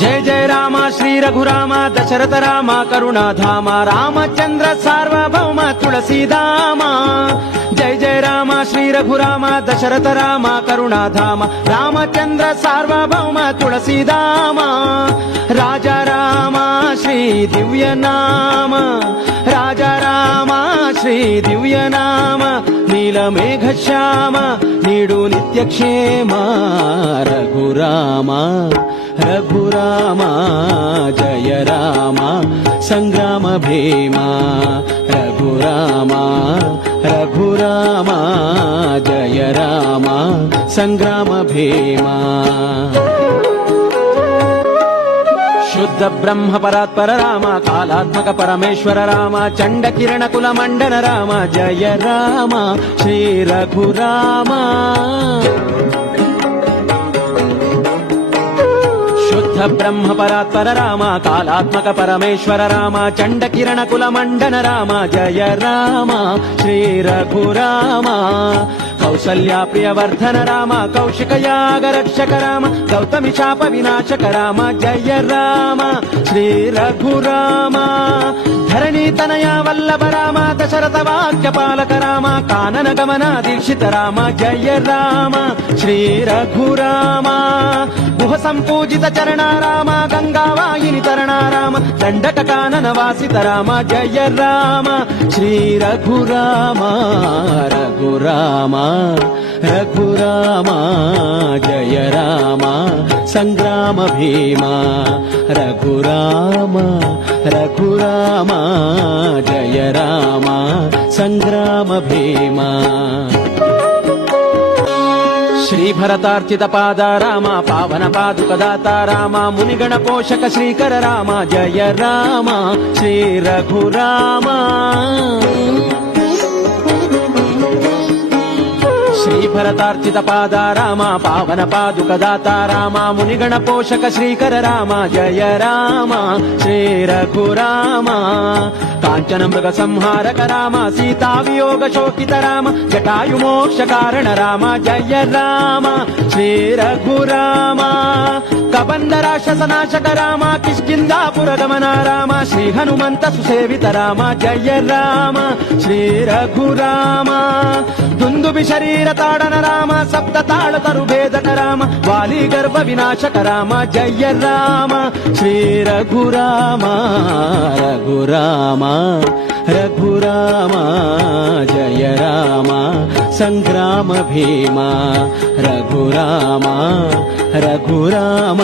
जय जय राम श्री रघुराम दशरथ राम करुणाधाम रामचंद्र सार्वभौम तुलसीधाम। जय जय राम श्री रघुराम दशरथ राम करुणाधाम रामचंद्र सार्वभौम तुलसीधाम। राजा राम श्री दिव्य नाम, राजा राम श्री दिव्य नाम। नीलमेघ श्याम नीडु नित्य क्षेम रघुराम रघुराम जय राम संग्राम भीमा। रघुराम रघुराम जय राम संग्राम भीमा। शुद्ध ब्रह्म परात्पर राम कालात्मक परमेश्वर राम चंड किरण कुल मंडन राम। जय राम श्री रघुराम। शुद्ध ब्रह्म परात्पर राम कालात्मक परमेश्वर राम चंड किरण कुल मंडन राम। जय राम श्री रघुराम। कौसल्या प्रियवर्धन राम कौशिक याग रक्षक राम गौतमी शाप विनाशक राम। जय राम श्री रघुराम। धरणी तनया वल्लभ राम दशरथ वाक्य पालक राम कानन गमना दीक्षित राम। जय राम श्री रघुराम। गुह संपूजित चरण राम गंगा वाहिनी तरण राम दंडक कानन वासित राम। जय राम श्री रघुराम रघुराम रघुराम जय राम संग्राम भीमा। रघुराम रघुराम जय राम संग्राम भीमा। श्री भरतार्चित पाद राम पावन पादुकदाता राम मुनिगण पोषक श्रीकर राम। जय राम श्री रघुराम। श्री भरतार्चित पाद राम पावन पादुकदाता राम मुनिगण पोषक श्रीकर राम। जय राम श्री रघुराम। कांचन मृग संहारक राम सीता वियोग शोकित राम जटायु मोक्ष कारण राम। जय राम श्री रघुराम। कबंध राक्षस नाशक राम किष्किंधापुर गमन राम श्री हनुमंत सुसेवित राम। जय राम श्री रघुराम। दुंदुभि शरीर ताड़न राम सप्त ताड़ तरु भेदक राम वाली गर्भ विनाशक राम। जय राम श्री रघुराम रघुराम रघुराम जय राम संग्राम भीमा। रघुराम रघुराम।